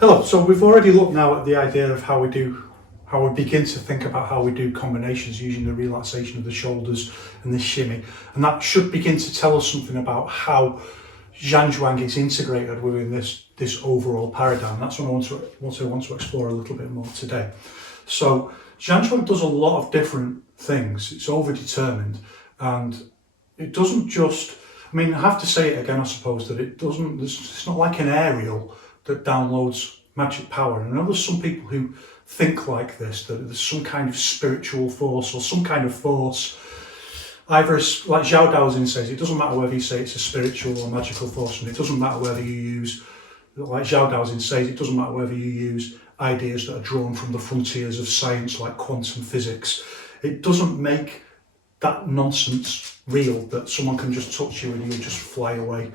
Hello, so we've already looked now at the idea of how we begin to think about how we do combinations using the relaxation of the shoulders and the shimmy. And that should begin to tell us something about how Zhanzhuang is integrated within this overall paradigm. That's what I want to explore a little bit more today. So Zhanzhuang does a lot of different things. It's overdetermined, and it doesn't just, I have to say it again, I suppose, that it's not like an aerial that downloads magic power. And I know there's some people who think like this, that there's some kind of spiritual force or some kind of force. Either, like Yao Zongxun says, it doesn't matter whether you say it's a spiritual or magical force, and it doesn't matter whether you use, like Yao Zongxun says, it doesn't matter whether you use ideas that are drawn from the frontiers of science like quantum physics. It doesn't make that nonsense real, that someone can just touch you and you'll just fly away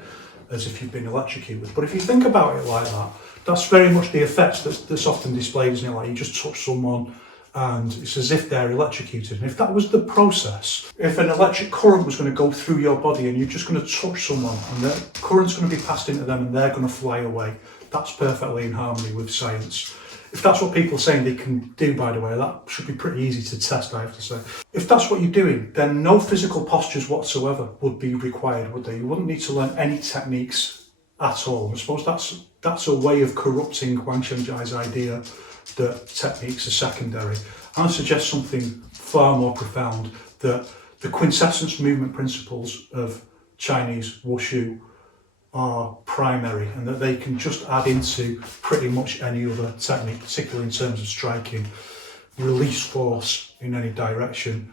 as if you've been electrocuted. But if you think about it like that, that's very much the effect that's often displayed, isn't it? Like you just touch someone and it's as if they're electrocuted. And if that was the process, if an electric current was going to go through your body and you're just going to touch someone and the current's going to be passed into them and they're going to fly away, that's perfectly in harmony with science. If that's what people are saying they can do, by the way, that should be pretty easy to test, I have to say. If that's what you're doing, then no physical postures whatsoever would be required, would they? You wouldn't need to learn any techniques at all. I suppose that's a way of corrupting Wang Shenzhai's idea that techniques are secondary. I suggest something far more profound, that the quintessence movement principles of Chinese Wushu are primary, and that they can just add into pretty much any other technique, particularly in terms of striking, release force in any direction.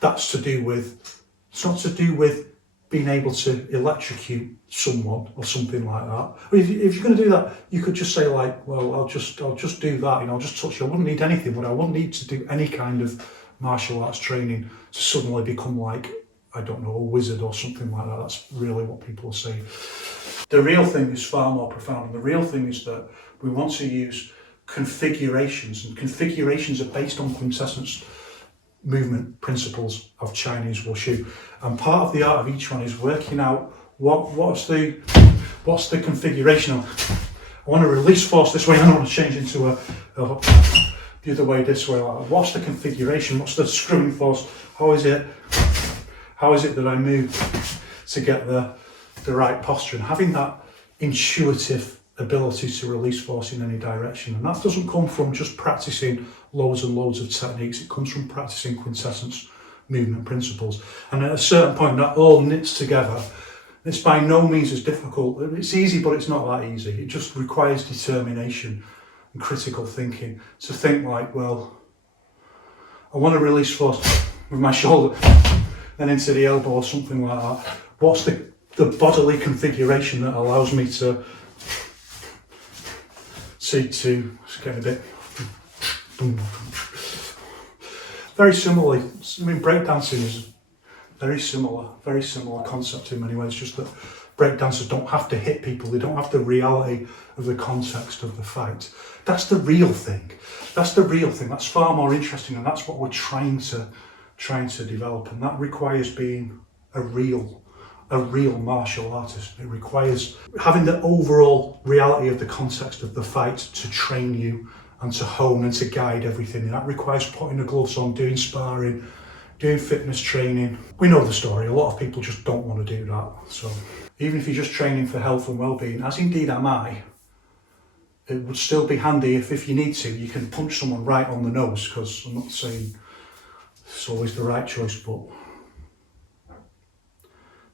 It's not to do with being able to electrocute someone or something like that. If you're going to do that, you could just say like, well, I'll just do that, I'll just touch you. I wouldn't need anything, but I wouldn't need to do any kind of martial arts training to suddenly become like, I don't know, a wizard or something like that. That's really what people are saying. The real thing is far more profound, and the real thing is that we want to use configurations, and configurations are based on quintessence movement principles of Chinese Wushu. And part of the art of each one is working out what's the configuration of, I want to release force this way, I don't want to change into the other way this way. What's the configuration? What's the screwing force? How is it that I move to get the right posture? And having that intuitive ability to release force in any direction. And that doesn't come from just practicing loads and loads of techniques. It comes from practicing quintessence movement principles. And at a certain point, that all knits together. It's by no means as difficult. It's easy, but it's not that easy. It just requires determination and critical thinking to think like, well, I want to release force with my shoulder, then into the elbow or something like that. What's the bodily configuration that allows me to it's getting a bit very similarly. Breakdancing is very similar concept in many ways, just that breakdancers don't have to hit people, they don't have the reality of the context of the fight. That's the real thing. That's far more interesting, and that's what we're trying to develop, and that requires being a real martial artist. It requires having the overall reality of the context of the fight to train you and to hone and to guide everything. And that requires putting the gloves on, doing sparring, doing fitness training. We know the story. A lot of people just don't want to do that. So even if you're just training for health and well-being, as indeed am I, it would still be handy if you need to, you can punch someone right on the nose, because I'm not saying it's always the right choice, but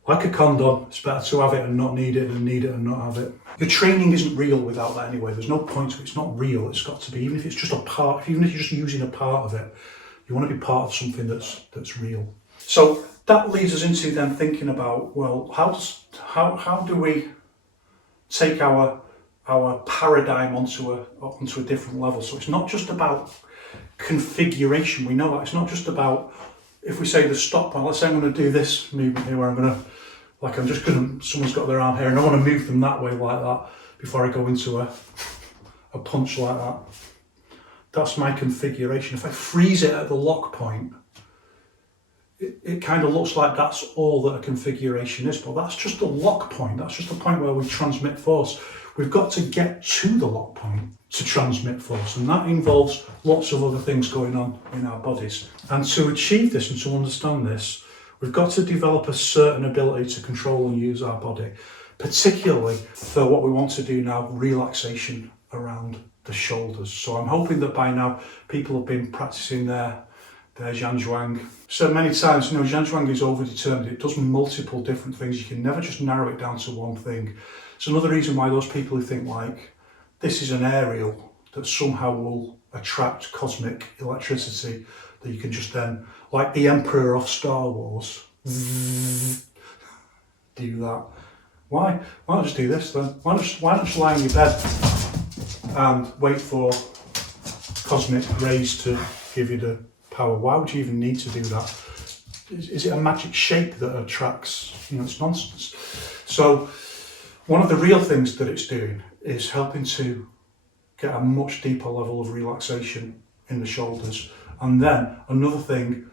like a condom, it's better to have it and not need it than need it and not have it. Your training isn't real without that anyway. There's no point to it. It's not real. It's got to be, even if it's just a part, even if you're just using a part of it, you want to be part of something that's real. So that leads us into then thinking about, well, how do we take our paradigm onto a different level? So it's not just about configuration. We know that it's not just about, if we say the stop point, let's say I'm going to do this movement here where someone's got their arm here and I want to move them that way like that before I go into a punch like that. That's my configuration. If I freeze it at the lock point, it kind of looks like that's all that a configuration is, but that's just a lock point. That's just a point where we transmit force. We've got to get to the lock point to transmit force, and that involves lots of other things going on in our bodies. And to achieve this and to understand this, we've got to develop a certain ability to control and use our body, particularly for what we want to do now, relaxation around the shoulders. So I'm hoping that by now people have been practicing their Zhanzhuang. So many times, Zhanzhuang is overdetermined. It does multiple different things. You can never just narrow it down to one thing. It's another reason why those people who think like this is an aerial that somehow will attract cosmic electricity, that you can just then, like the Emperor of Star Wars, do that. Why not just do this then? Why not just lie in your bed and wait for cosmic rays to give you the power? Why would you even need to do that? Is it a magic shape that attracts? It's nonsense. So one of the real things that it's doing is helping to get a much deeper level of relaxation in the shoulders. And then another thing,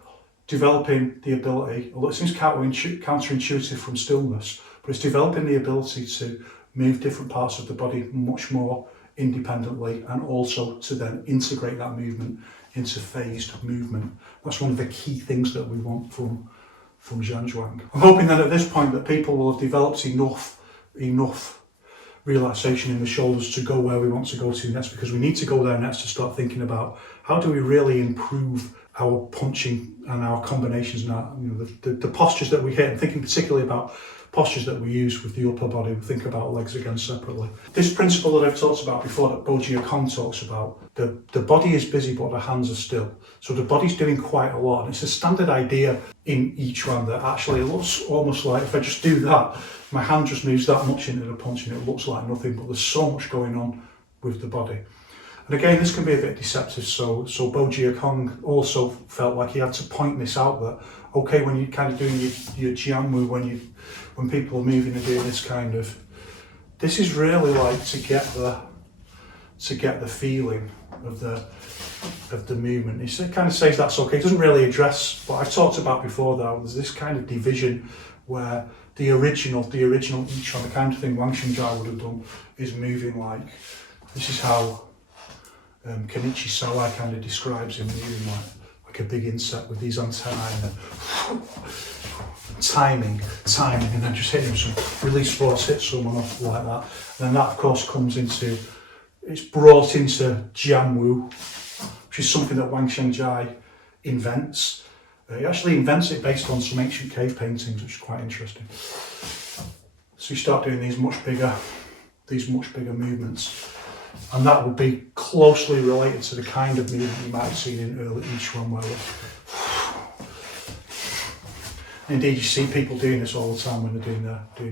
developing the ability, although it seems counterintuitive from stillness, but it's developing the ability to move different parts of the body much more independently, and also to then integrate that movement into phased movement. That's one of the key things that we want from Zhanzhuang. I'm hoping that at this point that people will have developed enough relaxation in the shoulders to go where we want to go to next, because we need to go there next to start thinking about how do we really improve our punching and our combinations and our, the postures that we hit, and thinking particularly about postures that we use with the upper body. We think about legs again separately. This principle that I've talked about before, that Yiquan talks about, the body is busy but the hands are still. So the body's doing quite a lot, and it's a standard idea in Yiquan that actually it looks almost like if I just do that, my hand just moves that much into the punch and it looks like nothing, but there's so much going on with the body. And again, this can be a bit deceptive, so Yiquan also felt like he had to point this out, that okay, when you're kind of doing your jiangmu, when people are moving and doing this kind of, this is really like to get the feeling of the movement. It kind of says that's okay. It doesn't really address what I've talked about before though. There's this kind of division where the original Yiquan, the kind of thing Wang Xingjia would have done, is moving like, this is how Kenichi Sawai kind of describes him, moving like a big insect with these antennae and then timing, and then just hitting some release force, hit someone off like that. And then that of course it's brought into Jianwu, which is something that Wang Xingjia invents. He actually invents it based on some ancient cave paintings, which is quite interesting. So you start doing these much bigger movements, and that would be closely related to the kind of movement you might have seen in early Yiquan, where indeed you see people doing this all the time when they're doing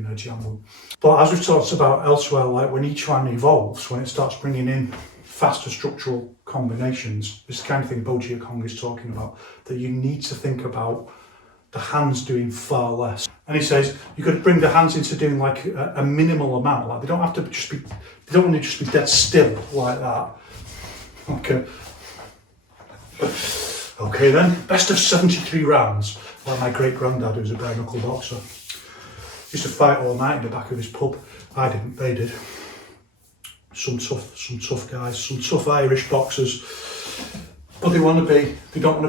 their jiangmu. But as we've talked about elsewhere, like when Yiquan evolves, when it starts bringing in faster structural combinations, this is the kind of thing Yiquan is talking about, that you need to think about the hands doing far less. And he says you could bring the hands into doing like a minimal amount, like they don't want to just be dead still like that. Okay then, best of 73 rounds, like my great granddad, who was a bare knuckle boxer. Used to fight all night in the back of his pub. I didn't, they did. Some tough guys, some tough Irish boxers. But they don't want to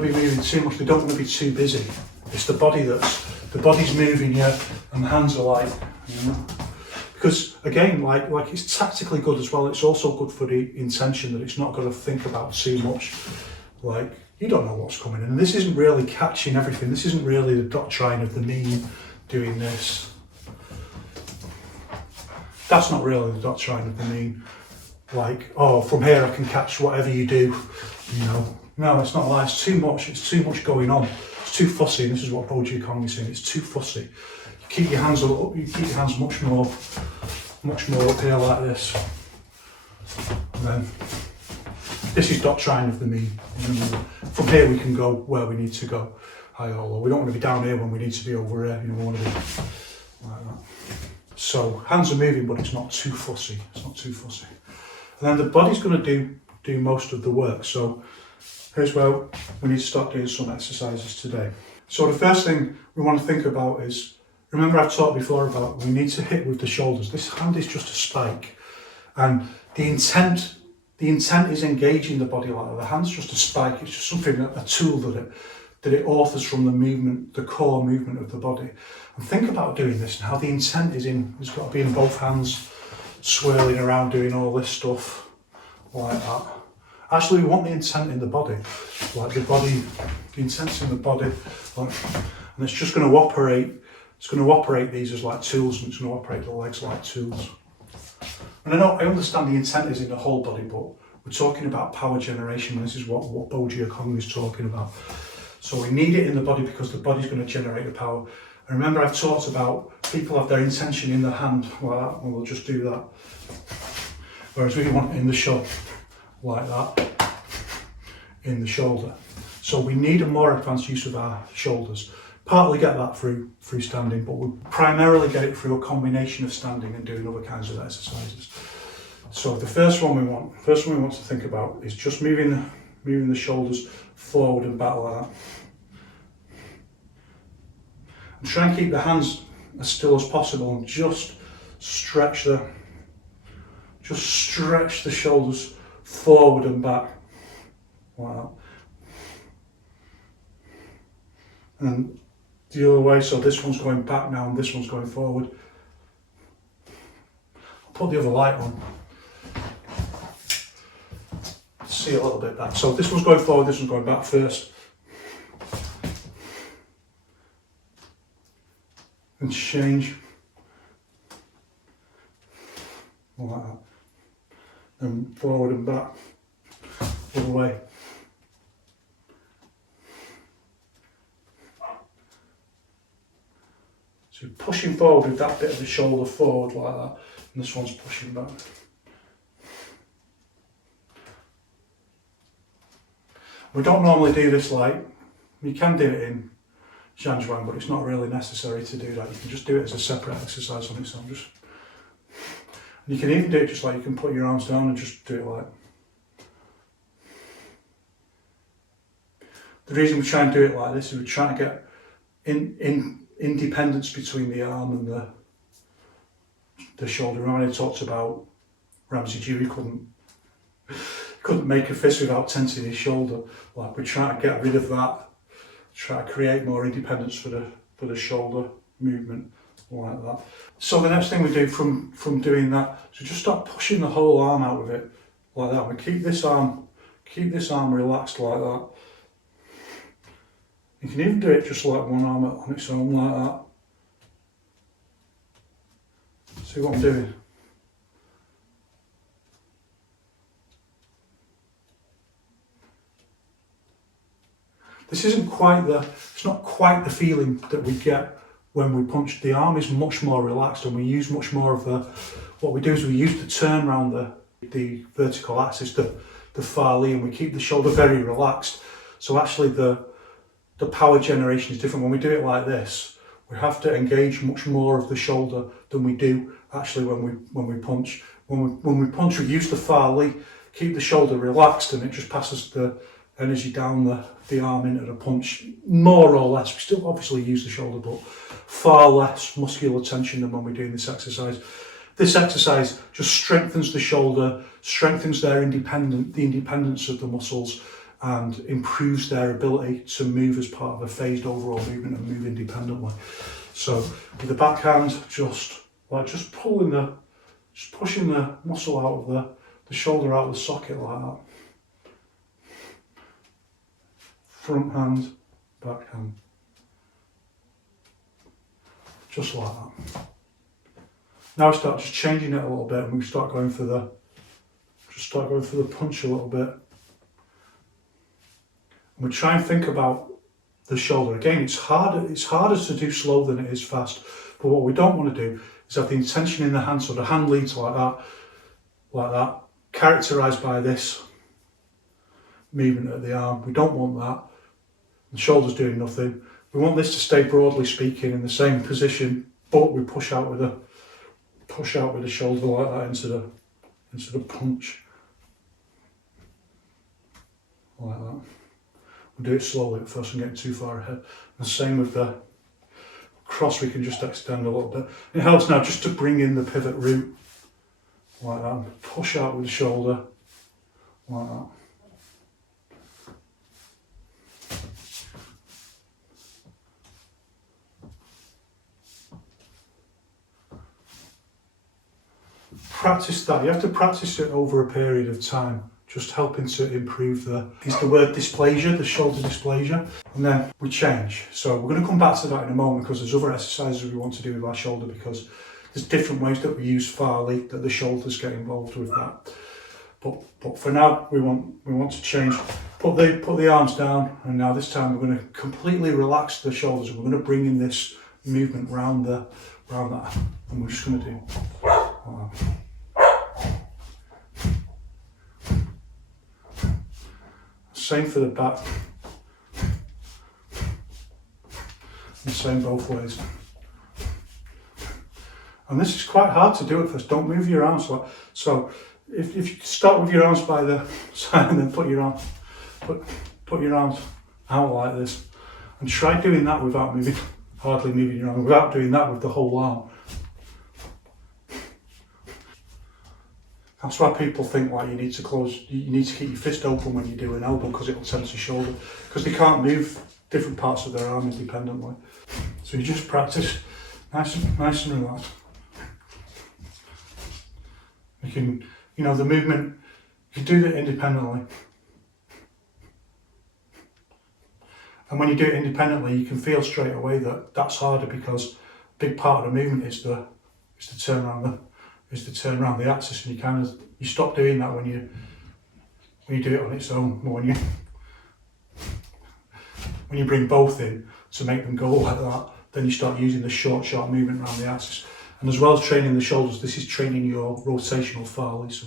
be moving too much, they don't want to be too busy. It's the body's moving, yeah, and the hands are like, Because again, like it's tactically good as well, it's also good for the intention that it's not going to think about too much. Like, you don't know what's coming in. And this isn't really catching everything. This isn't really the doctrine of the mean doing this. That's not really the doctrine of the mean. Like, oh, from here I can catch whatever you do, No, it's not like, it's too much going on. It's too fussy, and this is what Yiquan is saying, it's too fussy. You keep your hands much more up here like this. And then, this is doctrine of the mean. From here we can go where we need to go. We don't want to be down here when we need to be over here. We want to be like that. So hands are moving, but it's not too fussy. And then the body's going to do most of the work. So here's where we need to start doing some exercises today. So the first thing we want to think about is, remember I've talked before about we need to hit with the shoulders. This hand is just a spike, and the intent is engaging the body like that. The hand's just a spike. It's just something, a tool that it authors from the movement, the core movement of the body. And think about doing this and how the intent has got to be in both hands, swirling around, doing all this stuff like that. Actually, we want the intent in the body, the intent's in the body, and it's just going to operate. It's going to operate these as like tools, and it's going to operate the legs like tools. And I understand the intent is in the whole body, but we're talking about power generation. This is what Boji Kong is talking about. So we need it in the body because the body's going to generate the power. And remember, I've talked about people have their intention in the hand like that, and they'll just do that. Whereas we want it in the shoulder, like that, in the shoulder. So we need a more advanced use of our shoulders. Partly get that through standing, but we primarily get it through a combination of standing and doing other kinds of exercises. So the first one we want to think about is just moving the shoulders forward and back like that. And try and keep the hands as still as possible, and just stretch the shoulders forward and back like that. And the other way, so this one's going back now and this one's going forward. I'll put the other light on. See a little bit back. So this one's going forward, this one's going back first. And change. Like that. And forward and back. Other way. So you're pushing forward with that bit of the shoulder forward like that, and this one's pushing back. We don't normally do this like, you can do it in Zhangzhuang, but it's not really necessary to do that. You can just do it as a separate exercise on its own. And you can even do it just like you can put your arms down and just do it like. The reason we try and do it like this is we're trying to get independence between the arm and the shoulder. Remember I talked about Ramsey Dewey couldn't make a fist without tensing his shoulder. Like, we're trying to get rid of that, try to create more independence for the shoulder movement like that. So the next thing we do from doing that, so just start pushing the whole arm out of it like that. We keep this arm relaxed like that. You can even do it just like one arm on its own like that. See what I'm doing? This isn't quite it's not quite the feeling that we get when we punch. The arm is much more relaxed, and we use much more of what we do is we use the turn around the vertical axis, the far lee, and we keep the shoulder very relaxed. So actually the power generation is different. When we do it like this, we have to engage much more of the shoulder than we do actually when we punch. When we punch, we use the far lee, keep the shoulder relaxed, and it just passes the energy down the arm into the punch, more or less. We still obviously use the shoulder, but far less muscular tension than when we're doing this exercise. This exercise just strengthens the shoulder, strengthens the independence of the muscles, and improves their ability to move as part of a phased overall movement and move independently. So with the backhand, just pushing the muscle out of the shoulder out of the socket like that. Front hand, back hand. Just like that. Now I start just changing it a little bit, and we start going for the punch a little bit. And we try and think about the shoulder. Again, it's harder to do slow than it is fast. But what we don't want to do is have the intention in the hand, so the hand leads like that, characterised by this movement of the arm. We don't want that. The shoulder's doing nothing. We want this to stay, broadly speaking, in the same position, but we push out with the shoulder like that into the punch. Like that. We'll do it slowly at first and get too far ahead. The same with the cross, we can just extend a little bit. It helps now just to bring in the pivot root like that. Push out with the shoulder like that. Practice that. You have to practice it over a period of time, just helping to improve is the word dysplasia, the shoulder dysplasia. And then we change. So we're going to come back to that in a moment because there's other exercises we want to do with our shoulder, because there's different ways that we use Farley that the shoulders get involved with that. But for now we want to change. Put the arms down, and now this time we're going to completely relax the shoulders. We're going to bring in this movement round that, and we're just going to do. Same for the back. And same both ways. And this is quite hard to do at first. Don't move your arms like so. If you start with your arms by the side and then put your arms out like this, and try doing that without hardly moving your arm, without doing that with the whole arm. That's why people think like you need to keep your fist open when you do an elbow, because it will tense your shoulder, because they can't move different parts of their arm independently. So you just practice nice and relaxed. You can, the movement, you can do that independently. And when you do it independently, you can feel straight away that that's harder, because a big part of the movement is to turn around the axis, and you stop doing that when you do it on its own. When you bring both in to make them go like that, then you start using the short movement around the axis. And as well as training the shoulders, this is training your rotational Farley. So.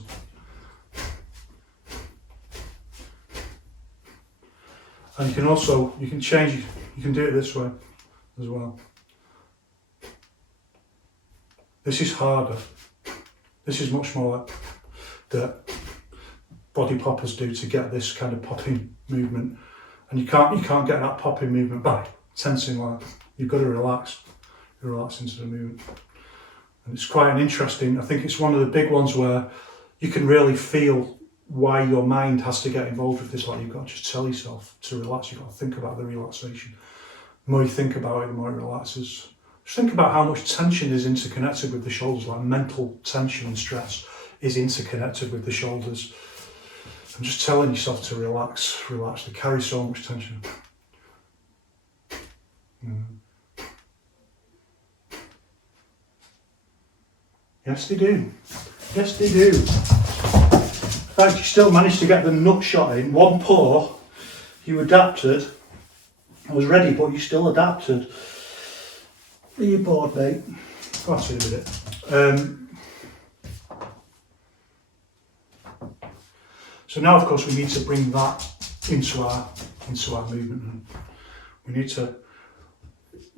And you can change it, you can do it this way as well. This is harder. This is much more like that body poppers do to get this kind of popping movement. And you can't get that popping movement by tensing like. You've got to relax into the movement. And it's quite an interesting, I think it's one of the big ones where you can really feel why your mind has to get involved with this. Like, you've got to just tell yourself to relax. You've got to think about the relaxation. The more you think about it, the more it relaxes. Just think about how much tension is interconnected with the shoulders, like mental tension and stress is interconnected with the shoulders. And just telling yourself to relax. They carry so much tension. Yes, they do. Yes, they do. In fact, you still managed to get the nut shot in. One paw, you adapted. I was ready, but you still adapted. Are you bored, mate? I'll see you in a minute. So now, of course, we need to bring that into our movement. We need to.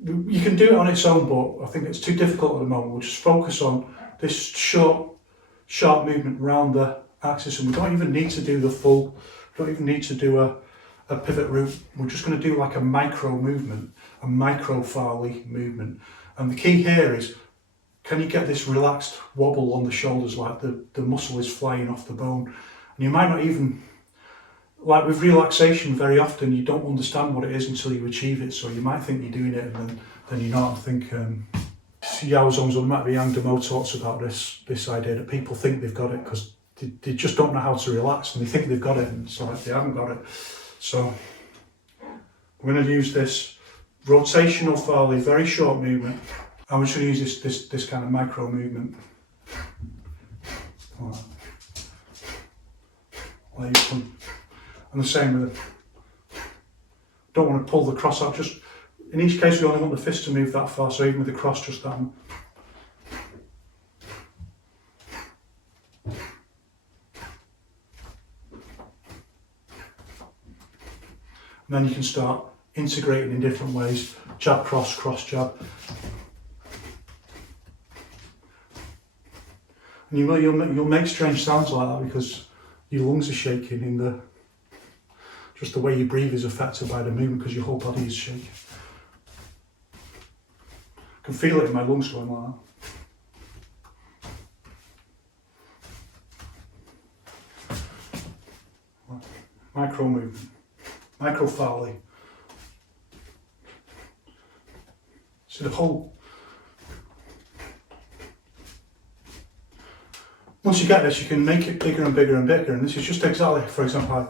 You can do it on its own, but I think it's too difficult at the moment. We'll just focus on this sharp movement around the axis, and we don't even need to do the full. We don't even need to do a pivot root. We're just going to do like a micro movement, a micro Farley movement. And the key here is, can you get this relaxed wobble on the shoulders, like the muscle is flying off the bone? And you might not even, like with relaxation, very often you don't understand what it is until you achieve it. So you might think you're doing it, and then you're not. I think Yao Zongxun, Matt Yang Demo talks about this idea that people think they've got it because they just don't know how to relax, and they think they've got it, and it's like they haven't got it. So we're going to use this rotational Farley, very short movement. I'm just going to use this kind of micro movement. And the same with don't want to pull the cross out. Just in each case, we only want the fist to move that far. So even with the cross, just that. And then you can start integrating in different ways. Jab, cross, cross, jab. And you'll make strange sounds like that because your lungs are shaking Just the way you breathe is affected by the movement because your whole body is shaking. I can feel it in my lungs going like that. Micro movement, micro Farley. So the whole. Once you get this, you can make it bigger and bigger and bigger, and this is just exactly, for example, I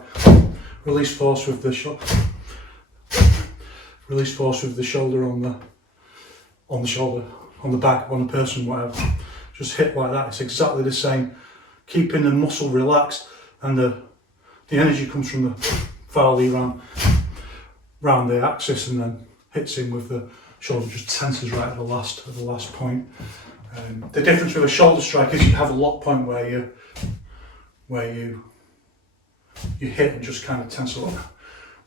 release force with the release force with the shoulder on the shoulder, on the back, on the person, whatever. Just hit like that. It's exactly the same, keeping the muscle relaxed, and the energy comes from the Farley round the axis, and then hits in with the shoulder, just tenses right at the last point. The difference with a shoulder strike is you have a lock point where you hit and just kind of tense it up.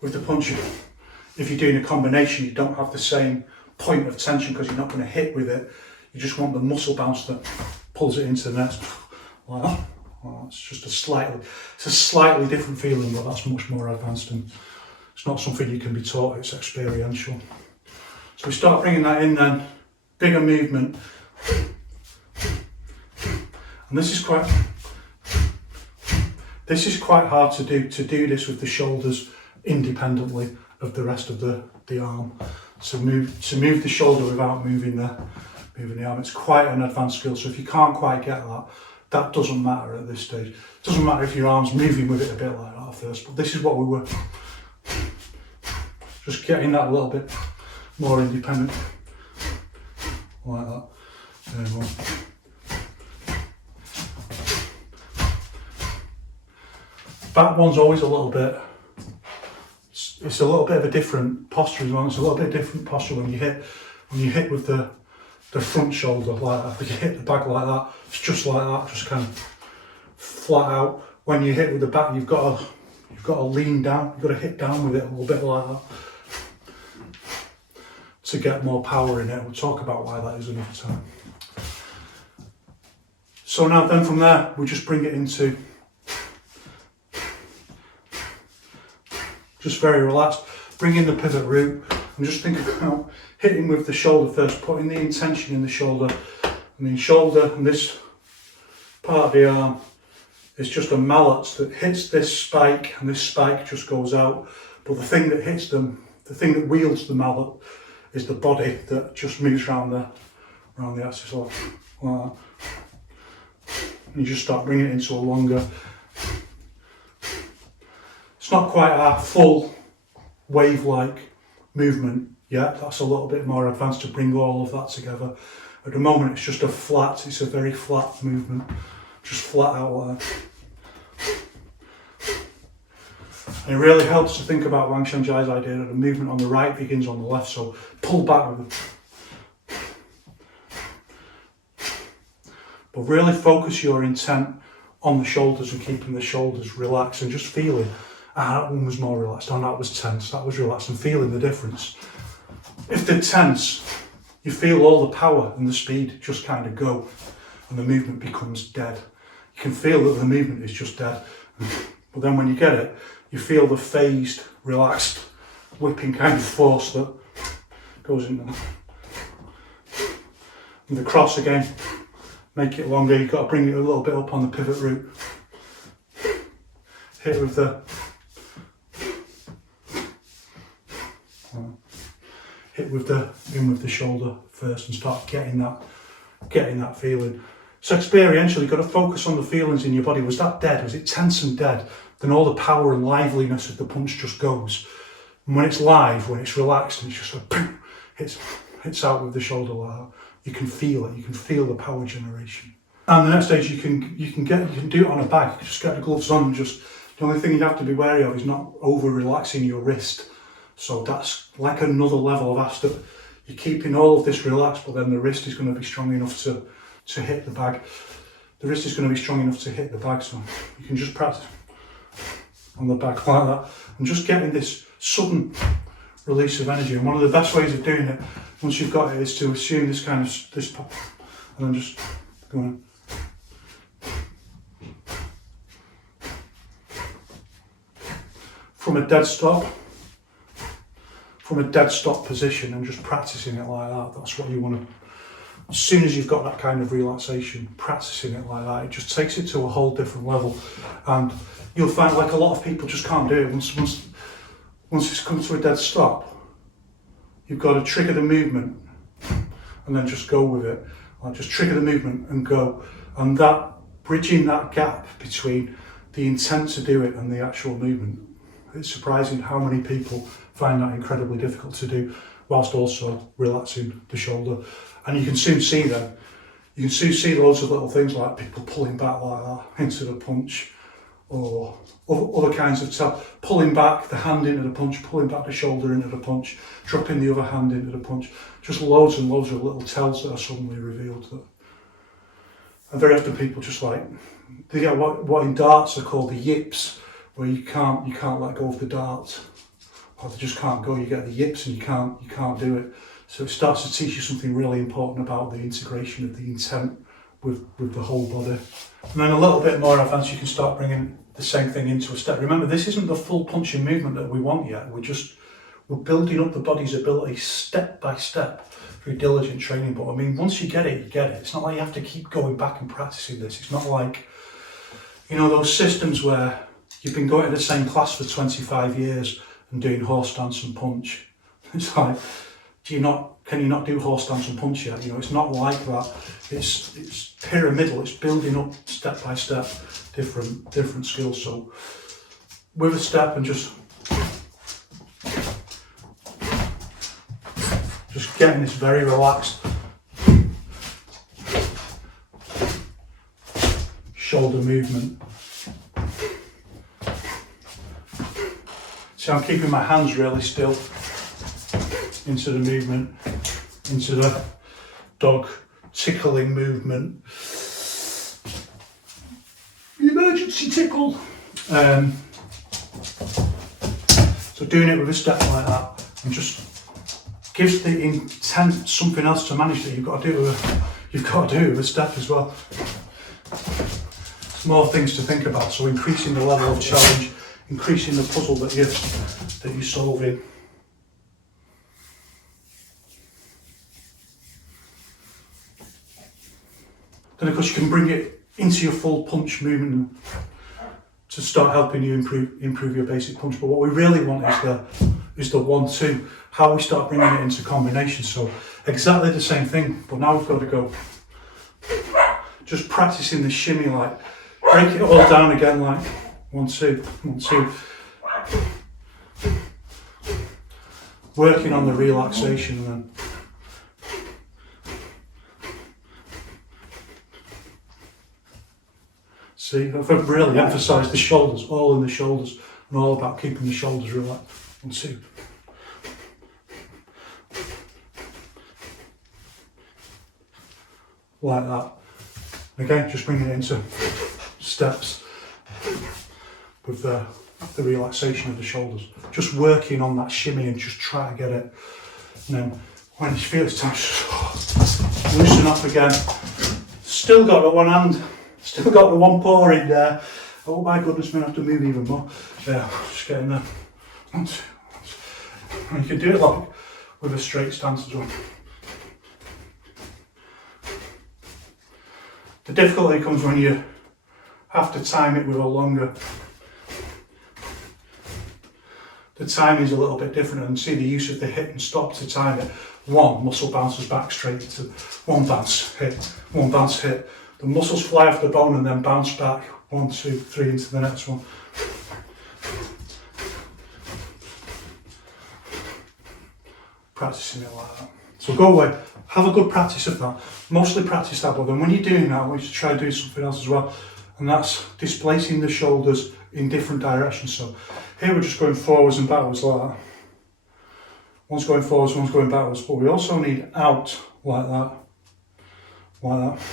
With the punch, if you're doing a combination, you don't have the same point of tension because you're not going to hit with it. You just want the muscle bounce that pulls it into the net. Like that. Well, it's just a slightly different feeling, but that's much more advanced, and it's not something you can be taught. It's experiential. So we start bringing that in then, bigger movement. And this is quite hard to do this with the shoulders independently of the rest of the arm. So move the shoulder without moving the arm. It's quite an advanced skill. So if you can't quite get that doesn't matter at this stage. It doesn't matter if your arm's moving with it a bit like that at first, but this is what we were just getting that a little bit more independent, like that. There we go. Back one's always a little bit, it's a little bit of a different posture as well. It's a little bit different posture when you hit with the front shoulder like that. If you hit the back like that, it's just like that, just kind of flat out. When you hit with the back, you've got to lean down, you've got to hit down with it a little bit like that to get more power in it. We'll talk about why that is another time. So now then from there, we just bring it into just very relaxed. Bring in the pivot root and just think about hitting with the shoulder first, putting the intention in the shoulder. And the shoulder and this part of the arm is just a mallet that hits this spike, and this spike just goes out. But the thing that hits them, the thing that wields the mallet, is the body that just moves around the axis like that. And you just start bringing it into a longer. It's not quite a full wave-like movement yet. That's a little bit more advanced to bring all of that together. At the moment, it's just it's a very flat movement, just flat out like that. And it really helps to think about Wang Shanzhai's idea that the movement on the right begins on the left, so pull back with it. But really focus your intent on the shoulders and keeping the shoulders relaxed and just feeling, that one was more relaxed, that was tense, that was relaxed, and feeling the difference. If they're tense, you feel all the power and the speed just kind of go, and the movement becomes dead. You can feel that the movement is just dead. But then when you get it, you feel the phased, relaxed, whipping kind of force that goes in there. And the cross again, make it longer. You've got to bring it a little bit up on the pivot root. Hit with the in with the shoulder first and start getting that feeling. So experientially, you've got to focus on the feelings in your body. Was that dead? Was it tense and dead? Then all the power and liveliness of the punch just goes. And when it's live, when it's relaxed, and it's just like boom, hits out with the shoulder like that. You can feel it. You can feel the power generation. And the next stage, you can do it on a bag. Just get the gloves on. And just the only thing you have to be wary of is not over relaxing your wrist. So that's like another level of ask that you're keeping all of this relaxed, but then the wrist is going to be strong enough to hit the bag. The wrist is going to be strong enough to hit the bag, so you can just practice on the bag like that, and just getting this sudden release of energy. And one of the best ways of doing it, once you've got it, is to assume this kind of this, and then just going. from a dead stop position and just practicing it like that. That's what you want to. As soon as you've got that kind of relaxation, practicing it like that, it just takes it to a whole different level. And you'll find like a lot of people just can't do it. Once it's come to a dead stop, you've got to trigger the movement and then just go with it. Like just trigger the movement and go. And that bridging that gap between the intent to do it and the actual movement, it's surprising how many people find that incredibly difficult to do whilst also relaxing the shoulder. And you can soon see them. You can soon see loads of little things like people pulling back like that into the punch, or other kinds of pulling back the hand into the punch, pulling back the shoulder into the punch, dropping the other hand into the punch. Just loads and loads of little tells that are suddenly revealed. And very often people just like, they get what in darts are called the yips, where you can't let go of the dart, or they just can't go. You get the yips and you can't do it. So it starts to teach you something really important about the integration of the intent with the whole body. And then a little bit more advanced, you can start bringing the same thing into a step. Remember, this isn't the full punching movement that we want yet. We're building up the body's ability step by step through diligent training. But I mean, once you get it, you get it. It's not like you have to keep going back and practicing this. It's not like, you know, those systems where you've been going to the same class for 25 years and doing horse stance and punch. It's like, can you not do horse stance and punch yet? You know, it's not like that. It's pyramidal. It's building up step by step different skills. So with a step and just getting this very relaxed shoulder movement. So I'm keeping my hands really still into the movement, into the dog tickling movement. Emergency tickle. So doing it with a step like that and just gives the intent something else to manage that you've got to do with a step as well. It's more things to think about. So increasing the level of challenge, increasing the puzzle that you're solving. Then of course you can bring it into your full punch movement to start helping you improve your basic punch. But what we really want is the 1-2, how we start bringing it into combination. So exactly the same thing, but now we've got to go just practicing the shimmy, like break it all down again, like 1-2, 1-2. Working on the relaxation and then see, I've really emphasised the shoulders, all in the shoulders, and all about keeping the shoulders relaxed. 1-2. Like that. Again, just bringing it into steps with the relaxation of the shoulders. Just working on that shimmy and just try to get it. And then when you feel it's time, just loosen up again. Still got the one hand. Still got the one paw in there. Oh my goodness, I'm going to have to move even more. Yeah, just getting there. 1-2. And you can do it like with a straight stance as well. The difficulty comes when you have to time it with a longer. The timing is a little bit different, and see the use of the hit and stop to time it. One muscle bounces back straight into one bounce, hit, one bounce, hit. The muscles fly off the bone and then bounce back 1, 2, 3 into the next one. Practicing it like that. So go away, have a good practice of that. Mostly practice that, but then when you're doing that, I want you to try and do something else as well. And that's displacing the shoulders in different directions. So here we're just going forwards and backwards like that. One's going forwards, one's going backwards, but we also need out like that. Like that.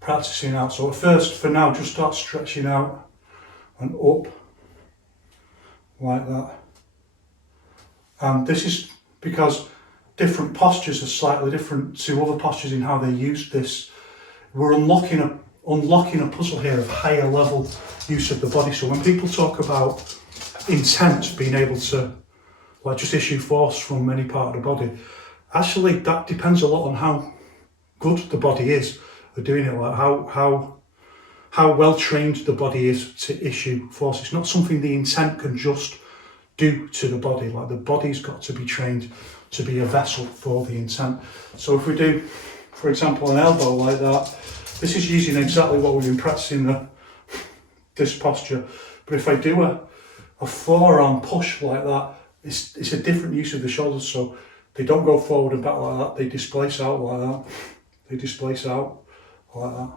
Practicing out. So at first, for now, just start stretching out and up like that. And this is because different postures are slightly different to other postures in how they use this. We're unlocking unlocking a puzzle here of higher level use of the body. So when people talk about intent, being able to like just issue force from any part of the body, actually that depends a lot on how good the body is at doing it, like how well trained the body is to issue force. It's not something the intent can just do to the body. Like the body's got to be trained to be a vessel for the intent. So if we do, for example, an elbow like that, this is using exactly what we've been practicing this posture. But if I do a forearm push like that, it's a different use of the shoulders. So they don't go forward and back like that. They displace out like that. They displace out like that.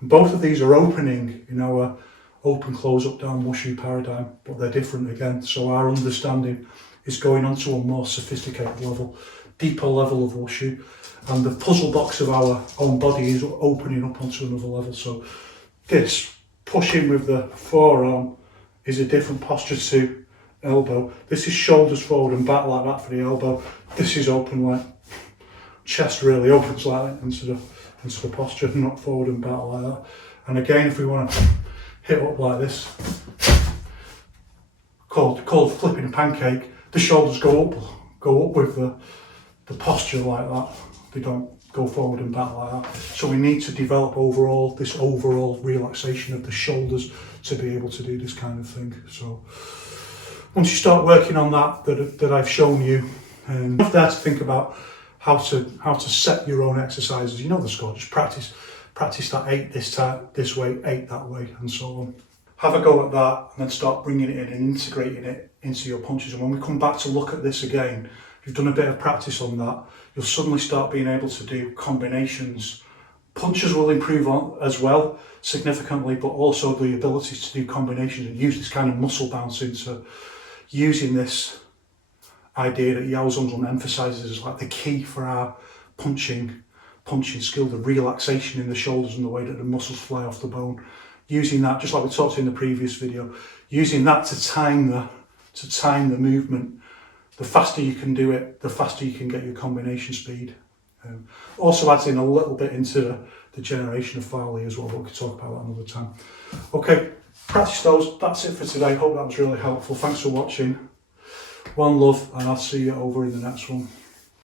And both of these are opening in our open, close, up, down wushu paradigm, but they're different again. So our understanding is going on to a more sophisticated level, deeper level of wushu. And the puzzle box of our own body is opening up onto another level. So this, pushing with the forearm, is a different posture to elbow. This is shoulders forward and back like that for the elbow. This is open, like chest really opens like that into the posture, not forward and back like that. And again, if we want to hit up like this, called flipping a pancake, the shoulders go up with the posture like that. They don't go forward and back like that. So we need to develop this overall relaxation of the shoulders to be able to do this kind of thing. So once you start working on that I've shown you, and you have there to think about how to set your own exercises. You know the score, just practice that 8 this way, 8 that way, and so on. Have a go at that and then start bringing it in and integrating it into your punches. And when we come back to look at this again, if you've done a bit of practice on that, you'll suddenly start being able to do combinations. Punches will improve on as well significantly, but also the ability to do combinations and use this kind of muscle bounce into using this idea that Yao Zongxun emphasizes as like the key for our punching skill, the relaxation in the shoulders and the way that the muscles fly off the bone. Using that, just like we talked in the previous video, using that to time the movement. The faster you can do it, the faster you can get your combination speed. Also adds in a little bit into the generation of Farley as well, but we could talk about that another time. Okay, practice those. That's it for today. Hope that was really helpful. Thanks for watching. One love, and I'll see you over in the next one.